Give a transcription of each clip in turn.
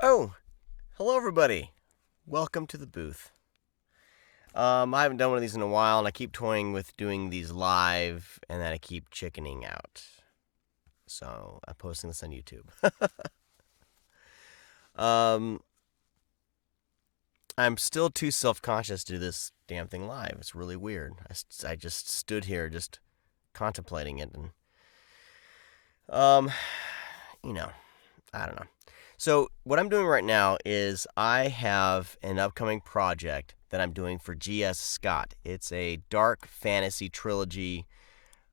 Oh, hello everybody. Welcome to the booth. I haven't done one of these in a while, and I keep toying with doing these live, and then I keep chickening out. So I'm posting this on YouTube. um, I'm still too self-conscious to do this damn thing live. It's really weird. I just stood here just contemplating it, and um, you know, I don't know. So what I'm doing right now is I have an upcoming project that I'm doing for G.S. Scott. It's a dark fantasy trilogy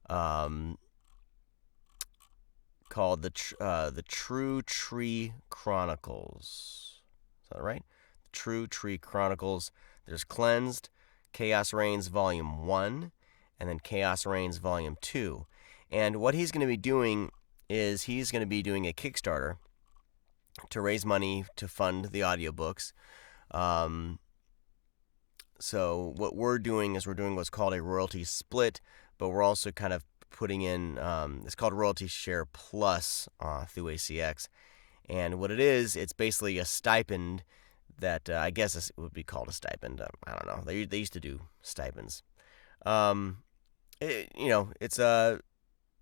um, called the True Tree Chronicles. Is that right? True Tree Chronicles. There's Cleansed, Chaos Reigns Volume 1, and then Chaos Reigns Volume 2. And what he's going to be doing is he's going to be doing a Kickstarter to raise money to fund the audiobooks. Um, so what we're doing is we're doing what's called a royalty split, but we're also kind of putting in it's called Royalty Share Plus through ACX. And what it is, it's basically a stipend that I guess it would be called a stipend. I don't know. They used to do stipends. Um, it's a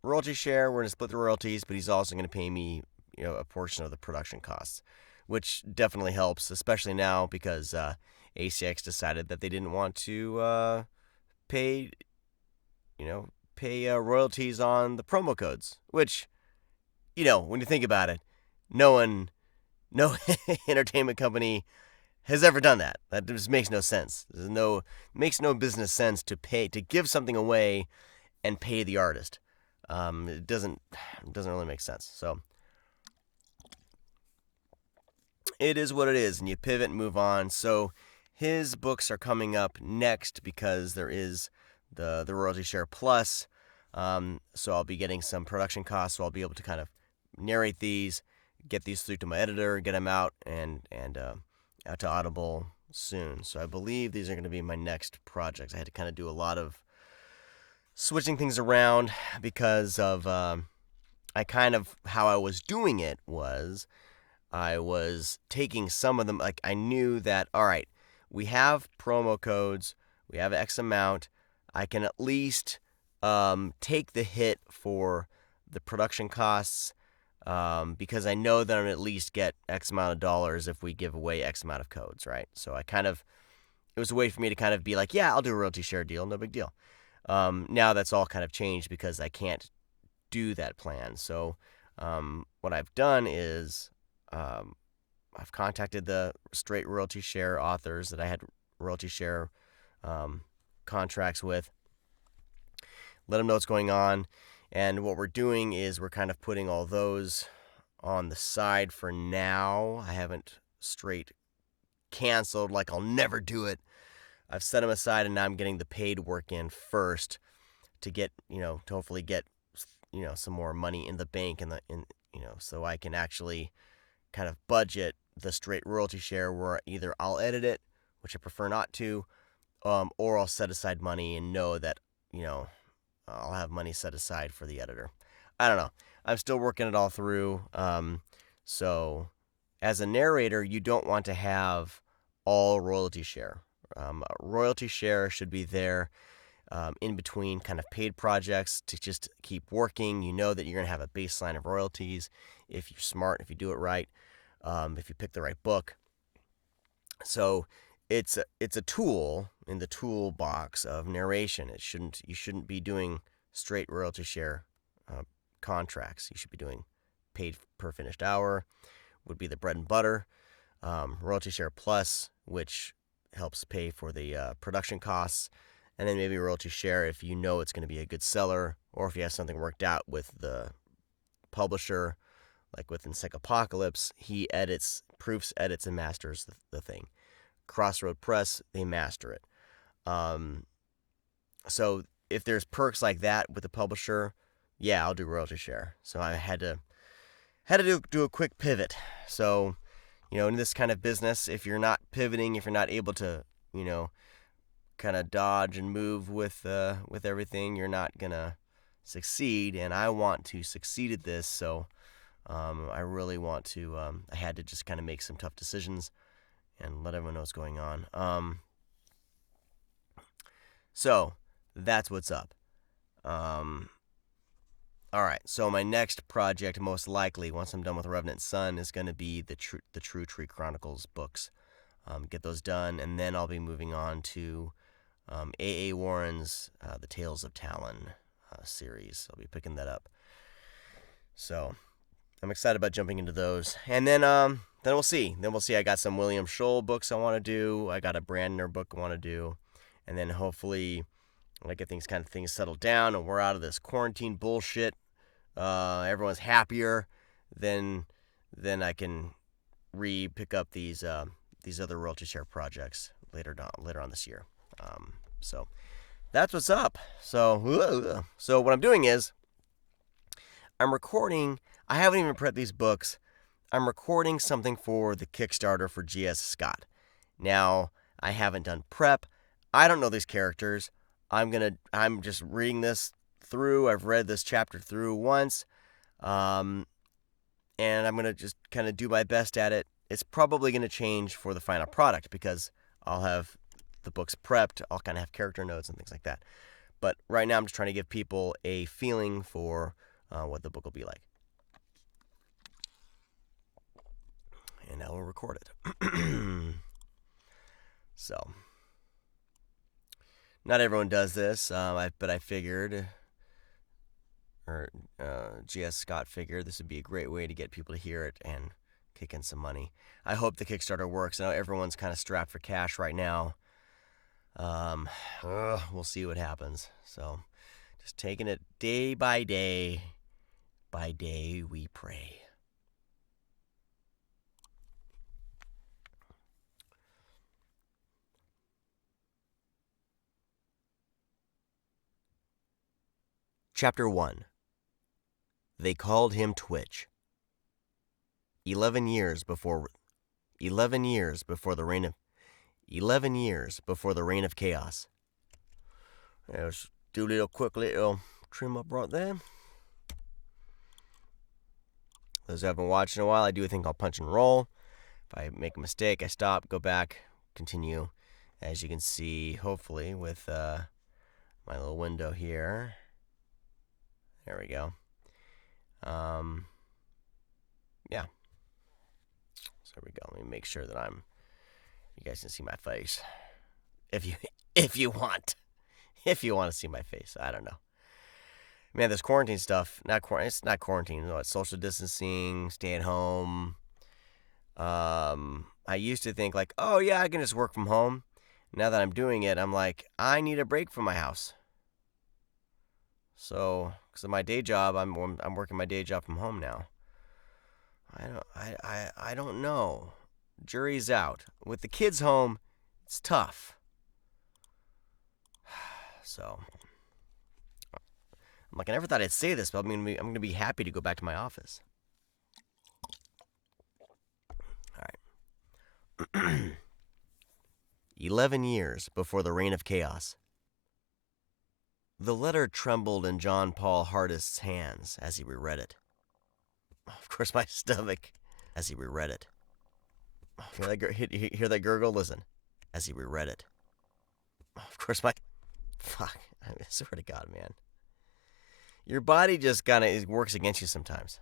royalty share. We're going to split the royalties, but he's also going to pay me, a portion of the production costs, which definitely helps, especially now because ACX decided that they didn't want to pay, royalties on the promo codes. Which, when you think about it, no entertainment company has ever done that. That just makes no sense. Makes no business sense to give something away and pay the artist. It doesn't really make sense. So it is what it is, and you pivot and move on. So his books are coming up next because there is the royalty share plus. So I'll be getting some production costs. So I'll be able to kind of narrate these, get these through to my editor, get them out and out to Audible soon. So I believe these are going to be my next projects. I had to kind of do a lot of switching things around because of how I was doing it was I was taking some of them, like I knew that, all right, we have promo codes, we have X amount, I can at least take the hit for the production costs because I know that I'm at least get X amount of dollars if we give away X amount of codes, right? So it was a way for me to kind of be like, yeah, I'll do a royalty share deal, no big deal. Now that's all kind of changed because I can't do that plan. So what I've done is um, I've contacted the straight royalty share authors that I had royalty share um, contracts with, let them know what's going on. And what we're doing is we're kind of putting all those on the side for now. I haven't straight canceled, like I'll never do it. I've set them aside, and now I'm getting the paid work in first to get, to hopefully get, some more money in the bank so I can actually kind of budget the straight royalty share where either I'll edit it, which I prefer not to, or I'll set aside money and know that, I'll have money set aside for the editor. I don't know. I'm still working it all through. So as a narrator, you don't want to have all royalty share. Royalty share should be there in between kind of paid projects to just keep working. You know that you're going to have a baseline of royalties if you're smart, if you do it right, if you pick the right book. So it's a tool in the toolbox of narration. You shouldn't be doing straight royalty share contracts. You should be doing paid per finished hour would be the bread and butter. Royalty share plus, which helps pay for the production costs, and then maybe royalty share if you know it's going to be a good seller, or if you have something worked out with the publisher, like with Encyclopocalypse, he proofs, edits, and masters the thing. Crossroad Press, they master it. So if there's perks like that with the publisher, yeah, I'll do royalty share. So I had to do a quick pivot. So in this kind of business, if you're not pivoting, if you're not able to, kind of dodge and move with everything, you're not gonna succeed. And I want to succeed at this, so I really want to. I had to just kind of make some tough decisions and let everyone know what's going on. So that's what's up. All right. So my next project, most likely, once I'm done with Revenant Sun, is going to be the True Tree Chronicles books. Get those done, and then I'll be moving on to A.A. Warren's The Tales of Talon series. I'll be picking that up. So I'm excited about jumping into those, and then we'll see. Then we'll see. I got some William Scholl books I want to do. I got a Brandner book I want to do, and then hopefully, when I get things settled down and we're out of this quarantine bullshit, everyone's happier, then I can pick up these other royalty share projects later on this year. So that's what's up. So what I'm doing is I'm recording. I haven't even prepped these books. I'm recording something for the Kickstarter for G.S. Scott. Now, I haven't done prep. I don't know these characters. I'm just reading this through. I've read this chapter through once. And I'm going to just kind of do my best at it. It's probably going to change for the final product because I'll have the books prepped. I'll kind of have character notes and things like that. But right now I'm just trying to give people a feeling for what the book will be like. And now we'll record it. So, not everyone does this, but I figured, or G.S. Scott figured, this would be a great way to get people to hear it and kick in some money. I hope the Kickstarter works. I know everyone's kind of strapped for cash right now. We'll see what happens. So, just taking it day by day. By day we pray. Chapter 1. They called him Twitch. 11 years before the reign of chaos. Let's do a little quick little trim up right there. Those who haven't watched in a while, I do a thing called punch and roll. If I make a mistake, I stop, go back, continue. As you can see, hopefully, with my little window here. There we go. Yeah. So there we go. Let me make sure that you guys can see my face. If you want to see my face, I don't know. Man, this quarantine stuff, it's not quarantine, it's social distancing, stay at home. I used to think like, oh yeah, I can just work from home. Now that I'm doing it, I'm like, I need a break from my house. So, because of my day job, I'm working my day job from home now. I don't know. Jury's out. With the kids home, it's tough. So, I'm like, I never thought I'd say this, but I'm gonna be happy to go back to my office. All right. 11 years before the reign of chaos. The letter trembled in John Paul Hardist's hands as he reread it. Of course, my stomach, as he reread it. Hear that gurgle? Listen. As he reread it. Of course, fuck. I swear to God, man. Your body just kind of works against you sometimes.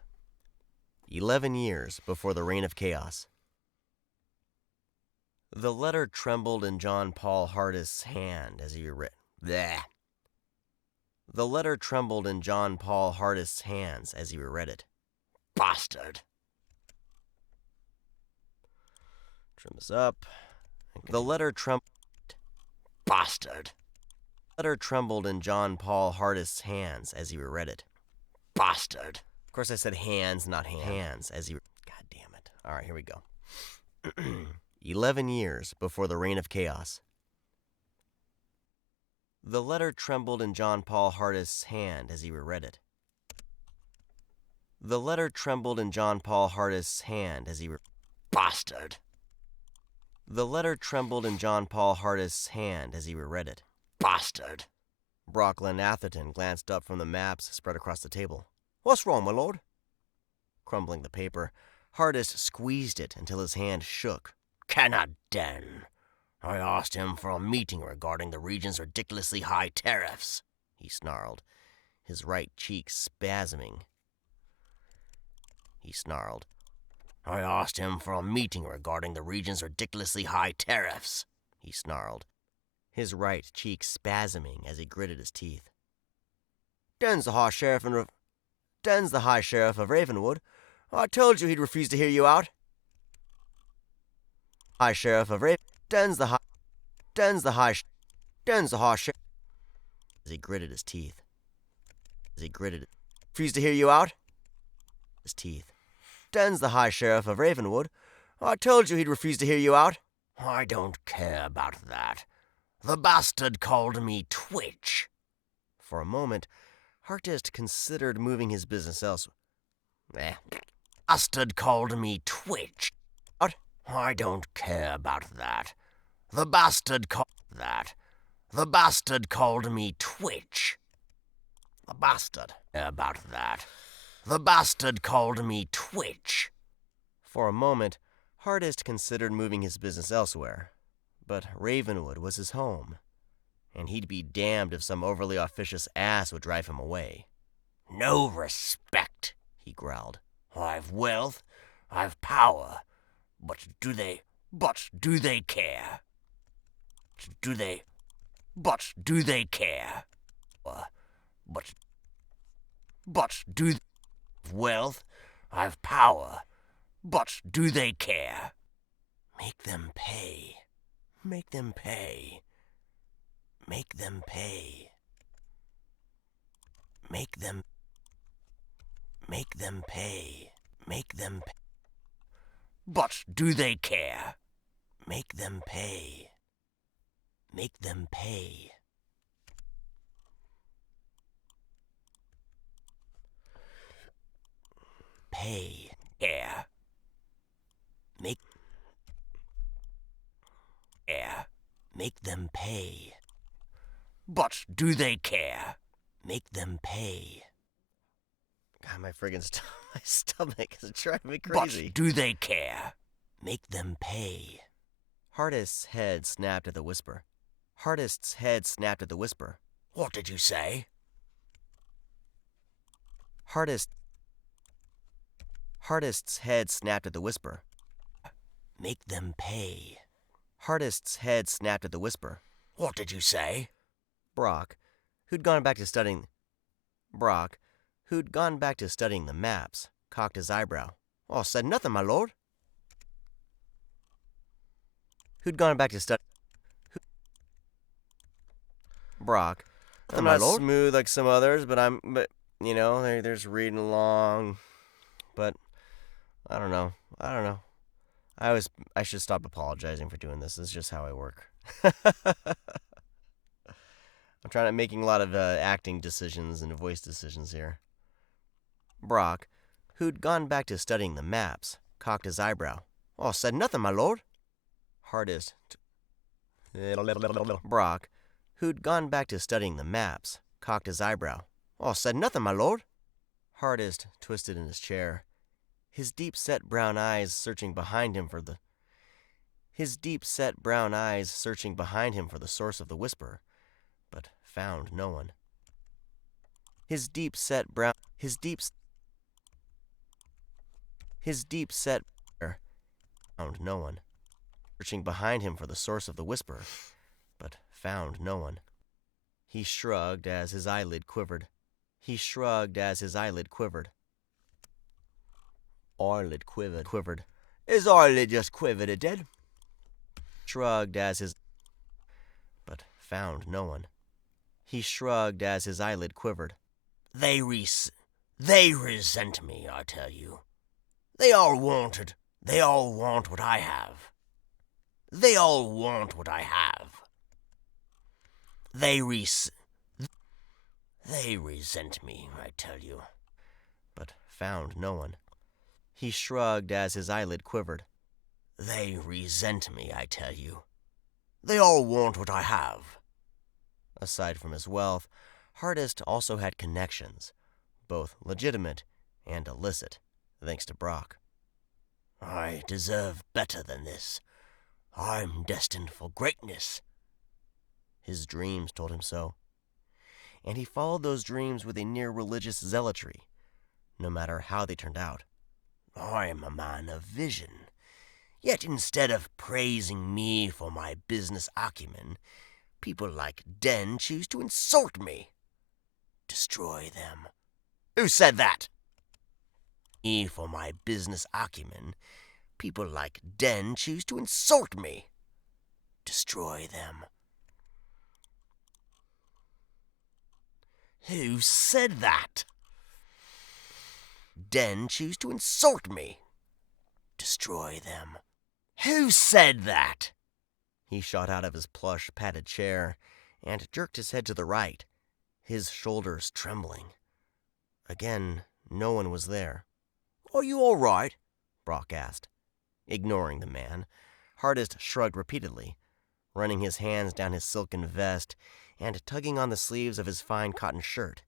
11 years before the reign of chaos. The letter trembled in John Paul Hardist's hand as he read. Bleh. The letter trembled in John Paul Hardist's hands as he reread it. Bastard. Trim this up. The letter trembled. Bastard. The letter trembled in John Paul Hardist's hands as he reread it. Bastard. Of course, I said hands, not hands, as he. God damn it. All right, here we go. 11 years before the reign of chaos. The letter trembled in John Paul Hardist's hand as he reread it. The letter trembled in John Paul Hardist's hand as he Bastard. The letter trembled in John Paul Hardist's hand as he reread it. Bastard. Brockland Atherton glanced up from the maps spread across the table. What's wrong, my lord? crumbling the paper. Hardest squeezed it until his hand shook. Cannot den. I asked him for a meeting regarding the region's ridiculously high tariffs, he snarled, his right cheek spasming. I asked him for a meeting regarding the region's ridiculously high tariffs, he snarled, his right cheek spasming as he gritted his teeth. Den's the High Sheriff of Ravenwood. I told you he'd refuse to hear you out. High Sheriff of Ravenwood. Den's the High Sheriff. As he gritted his teeth. Refused to hear you out? His teeth. Den's the High Sheriff of Ravenwood. I told you he'd refuse to hear you out. I don't care about that. The bastard called me Twitch. For a moment, Hardest considered moving his business elsewhere. Bastard called me Twitch. What? I don't care about that. The bastard called me Twitch. The bastard. About that. The bastard called me Twitch. For a moment, Hardest considered moving his business elsewhere, but Ravenwood was his home, and he'd be damned if some overly officious ass would drive him away. No respect, he growled. I've wealth, I've power, but do they care? Do they care? Wealth, I've power, but do they care? Make them pay. Make them pay. Make them pay. Make them pay. Make them pay. But do they care? Make them pay. Make them pay. Pay. Care. Make them pay. But do they care? Make them pay. God, my friggin' my stomach is driving me crazy. But do they care? Make them pay. Hardest's head snapped at the whisper. What did you say? Hardest's head snapped at the whisper. Make them pay. Hardest's head snapped at the whisper. What did you say? Brock, who'd gone back to studying the maps, cocked his eyebrow. Oh, said nothing, my lord. Brock, I'm not smooth like some others, but they're just reading along. But I don't know. I should stop apologizing for doing this. This is just how I work. I'm making a lot of acting decisions and voice decisions here. Brock, who'd gone back to studying the maps, cocked his eyebrow. Oh, said nothing, my lord. Brock, who'd gone back to studying the maps, cocked his eyebrow. Oh, said nothing, my lord. Hardest twisted in his chair, his deep-set brown eyes searching behind him for the source of the whisper, but found no one. Searching behind him for the source of the whisper, but found no one. He shrugged as his eyelid quivered. Eyelid quivered. His eyelid just quivered, it did. Shrugged as his... but found no one. He shrugged as his eyelid quivered. They resent me, I tell you. They all want what I have. They resent me, I tell you. But found no one. He shrugged as his eyelid quivered. They resent me, I tell you. They all want what I have. Aside from his wealth, Hardest also had connections, both legitimate and illicit. thanks to Brock. I deserve better than this. I'm destined for greatness. His dreams told him so, and he followed those dreams with a near-religious zealotry, no matter how they turned out. I'm a man of vision. Yet instead of praising me for my business acumen, people like Den choose to insult me. Destroy them. Who said that? Me for my business acumen, people like Den choose to insult me. Destroy them. Who said that? Den choose to insult me. Destroy them. Who said that? He shot out of his plush, padded chair and jerked his head to the right, his shoulders trembling. Again, no one was there. Are you all right? Brock asked, ignoring the man. Hardest shrugged repeatedly, running his hands down his silken vest and tugging on the sleeves of his fine cotton shirt.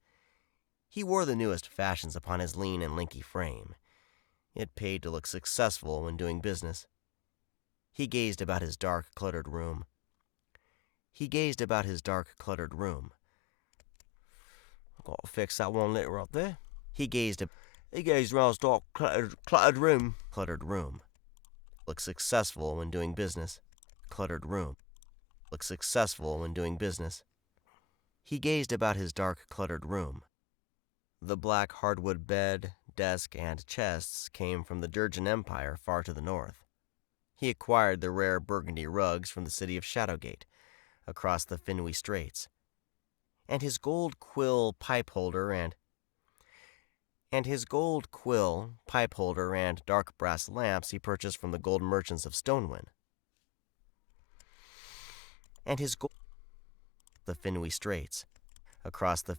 He wore the newest fashions upon his lean and lanky frame. It paid to look successful when doing business. He gazed about his dark, cluttered room. Gotta fix that one letter up there. He gazed around his dark, cluttered room. Cluttered room. Look successful when doing business. Cluttered room. Look successful when doing business. He gazed about his dark, cluttered room. The black hardwood bed, desk, and chests came from the Durgan Empire far to the north. He acquired the rare burgundy rugs from the city of Shadowgate, across the Finwy Straits, and his gold quill pipe holder and dark brass lamps he purchased from the gold merchants of Stonewyn. The Finwy Straits, across the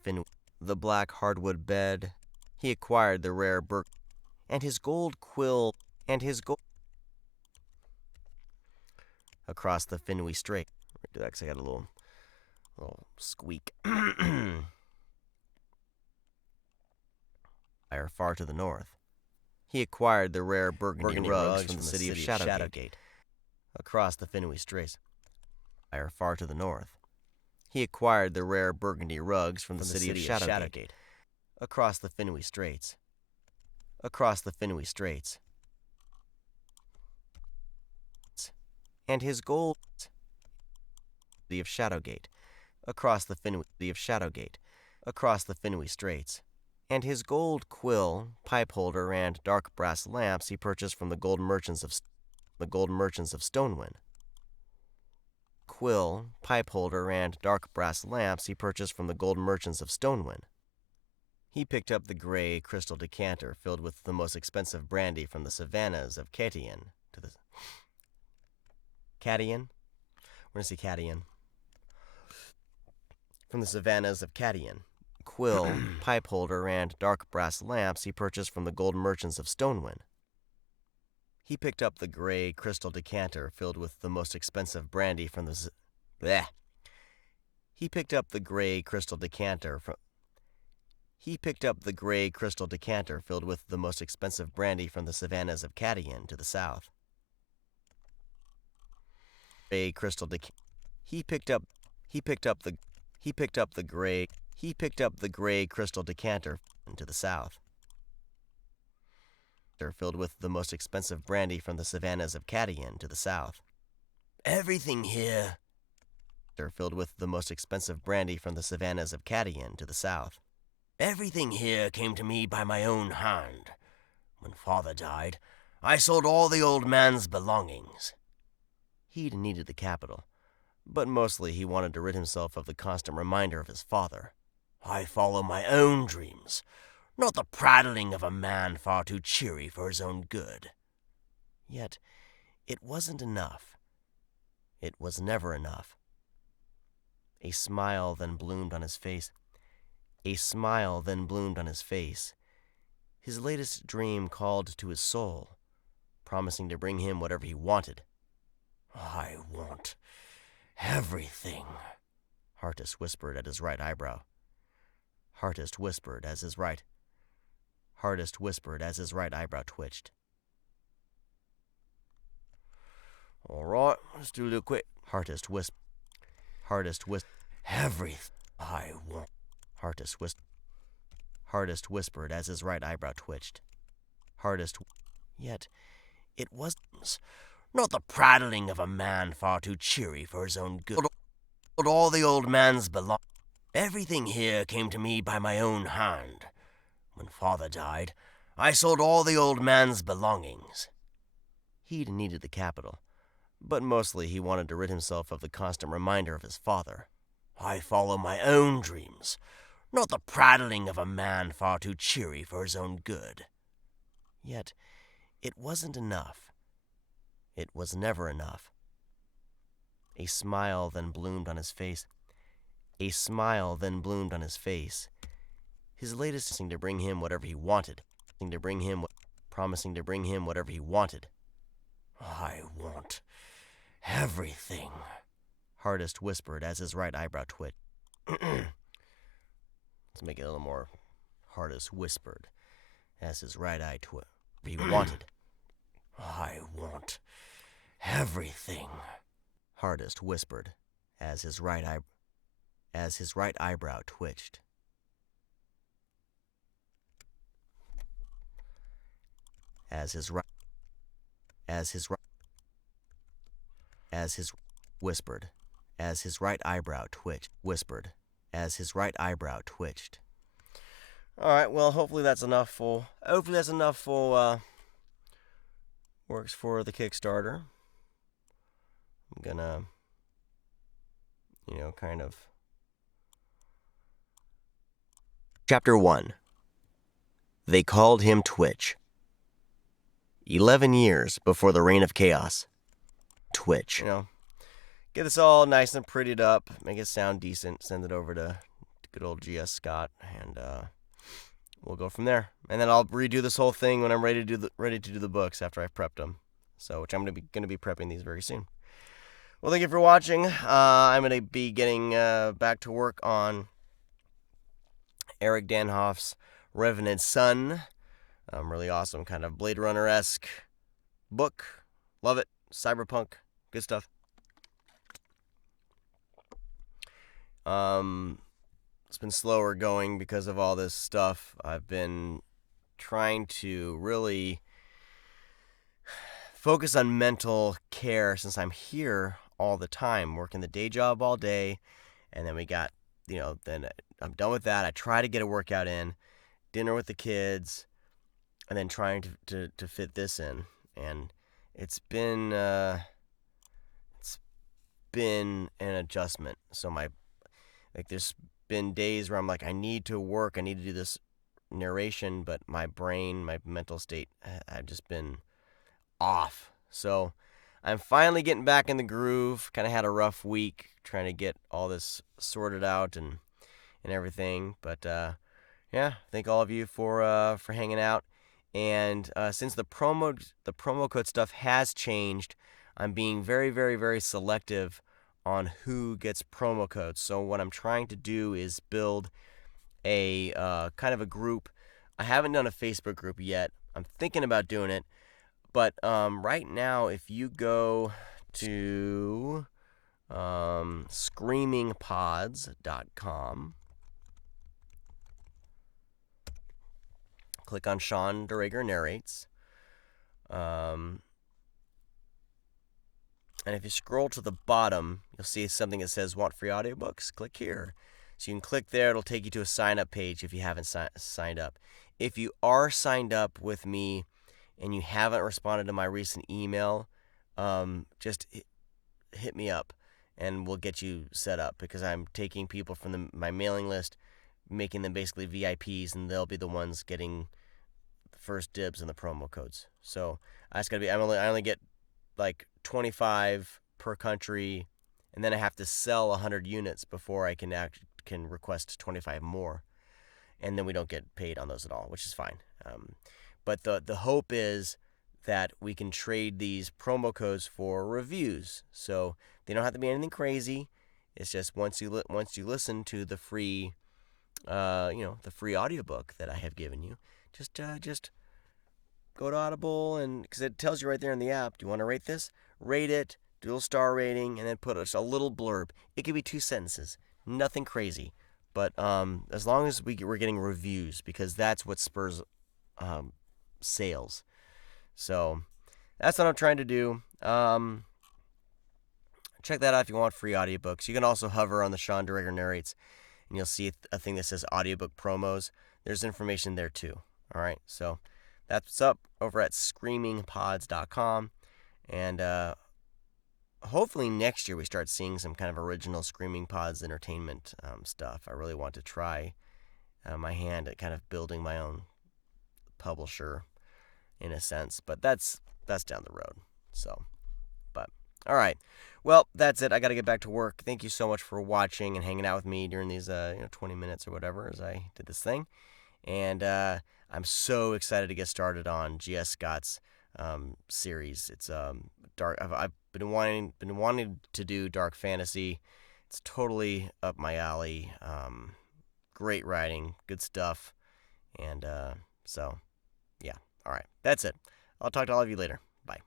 black hardwood bed. He acquired the rare across the Finwy Strait. Do that 'cause I got a little squeak. Far to the north. He acquired the rare burgundy rugs from the city of Shadowgate, across the Finwy Straits. Far to the north. He acquired the rare burgundy rugs from the city of Shadowgate, across the Finwy Straits. And his gold city of Shadowgate, across the Finwy Straits. And his gold quill, pipe holder, and dark brass lamps he purchased from the gold merchants of Stonewyn. Quill, pipe holder, and dark brass lamps he purchased from the gold merchants of Stonewyn. He picked up the gray crystal decanter filled with the most expensive brandy from the savannas of Cadian to the Cadian? We're gonna see Cadian. From the savannas of Cadian. Quill, pipe holder, and dark brass lamps he purchased from the gold merchants of Stonewyn. He picked up the gray crystal decanter filled with the most expensive brandy from the He picked up the gray crystal decanter filled with the most expensive brandy from the savannas of Cadian to the south. He picked up the gray crystal decanter to the south. Filled with the most expensive brandy from the savannas of Cadian to the south. Everything here. Filled with the most expensive brandy from the savannas of Cadian to the south. Everything here came to me by my own hand. When Father died, I sold all the old man's belongings. He'd needed the capital, but mostly he wanted to rid himself of the constant reminder of his father. I follow my own dreams, not the prattling of a man far too cheery for his own good. Yet, it wasn't enough. It was never enough. A smile then bloomed on his face. His latest dream called to his soul, promising to bring him whatever he wanted. I want everything, Hartist whispered at his right eyebrow. Hartist whispered as his right Hardest whispered as his right eyebrow twitched. All right, let's do a little quick. Hardest whispered. Everything I want. Hardest whispered as his right eyebrow twitched. Yet it was Not the prattling of a man far too cheery for his own good. But all the old man's belong. Everything here came to me by my own hand. When father died, I sold all the old man's belongings. He'd needed the capital, but mostly he wanted to rid himself of the constant reminder of his father. I follow my own dreams, not the prattling of a man far too cheery for his own good. Yet it wasn't enough. It was never enough. A smile then bloomed on his face. His latest promising to bring him whatever he wanted. I want everything, Hardest whispered as his right eyebrow twitched. Let's make it a little more. Hardest whispered as his right eye twitched. He wanted. I want everything, Hardest whispered as his right eyebrow twitched. As his right eyebrow twitched. All right, well, hopefully that's enough for works for the Kickstarter. I'm gonna kind of Chapter 1. They called him Twitch. 11 years before the reign of chaos. Twitch. Get this all nice and prettied up, make it sound decent, send it over to good old G.S. Scott, and we'll go from there. And then I'll redo this whole thing when I'm ready to do the books after I've prepped them. So, which I'm going to be prepping these very soon. Well, thank you for watching. I'm going to be getting back to work on Eric Danhoff's Revenant Son. Really awesome, kind of Blade Runner-esque book. Love it. Cyberpunk. Good stuff. It's been slower going because of all this stuff. I've been trying to really focus on mental care since I'm here all the time, working the day job all day, and then we got, then I'm done with that. I try to get a workout in, dinner with the kids, and then trying to fit this in. And it's been an adjustment. So there's been days where I'm like, I need to work, I need to do this narration, but my brain, my mental state, I've just been off. So I'm finally getting back in the groove. Kind of had a rough week trying to get all this sorted out and everything. But yeah, thank all of you for hanging out. And since the promo code stuff has changed, I'm being very, very, very selective on who gets promo codes. So what I'm trying to do is build a kind of a group. I haven't done a Facebook group yet. I'm thinking about doing it. But right now, if you go to screamingpods.com, click on Sean DeRager Narrates. And if you scroll to the bottom, you'll see something that says Want Free Audiobooks. Click here. So you can click there. It'll take you to a sign-up page if you haven't signed up. If you are signed up with me and you haven't responded to my recent email, just hit me up and we'll get you set up, because I'm taking people from my mailing list, making them basically VIPs, and they'll be the ones getting first dibs on the promo codes. So I only get like 25 per country, and then I have to sell 100 units before I can request 25 more, and then we don't get paid on those at all, which is fine. But the hope is that we can trade these promo codes for reviews. So they don't have to be anything crazy. It's just once you listen to the free, the free audiobook that I have given you, Just go to Audible, and because it tells you right there in the app, do you want to rate this? Rate it, do a little star rating, and then put a little blurb. It could be 2 sentences, nothing crazy, but as long as we're getting reviews, because that's what spurs um, sales. So that's what I'm trying to do. Check that out if you want free audiobooks. You can also hover on the Sean Dreger narrates, and you'll see a thing that says audiobook promos. There's information there too. All right, so that's what's up over at screamingpods.com. And hopefully next year we start seeing some kind of original Screaming Pods entertainment stuff. I really want to try my hand at kind of building my own publisher in a sense, but that's down the road. So, but all right. Well, that's it. I got to get back to work. Thank you so much for watching and hanging out with me during these 20 minutes or whatever as I did this thing. And I'm so excited to get started on G.S. Scott's series. It's dark. I've been wanting to do dark fantasy. It's totally up my alley. Great writing, good stuff, and so yeah. All right, that's it. I'll talk to all of you later. Bye.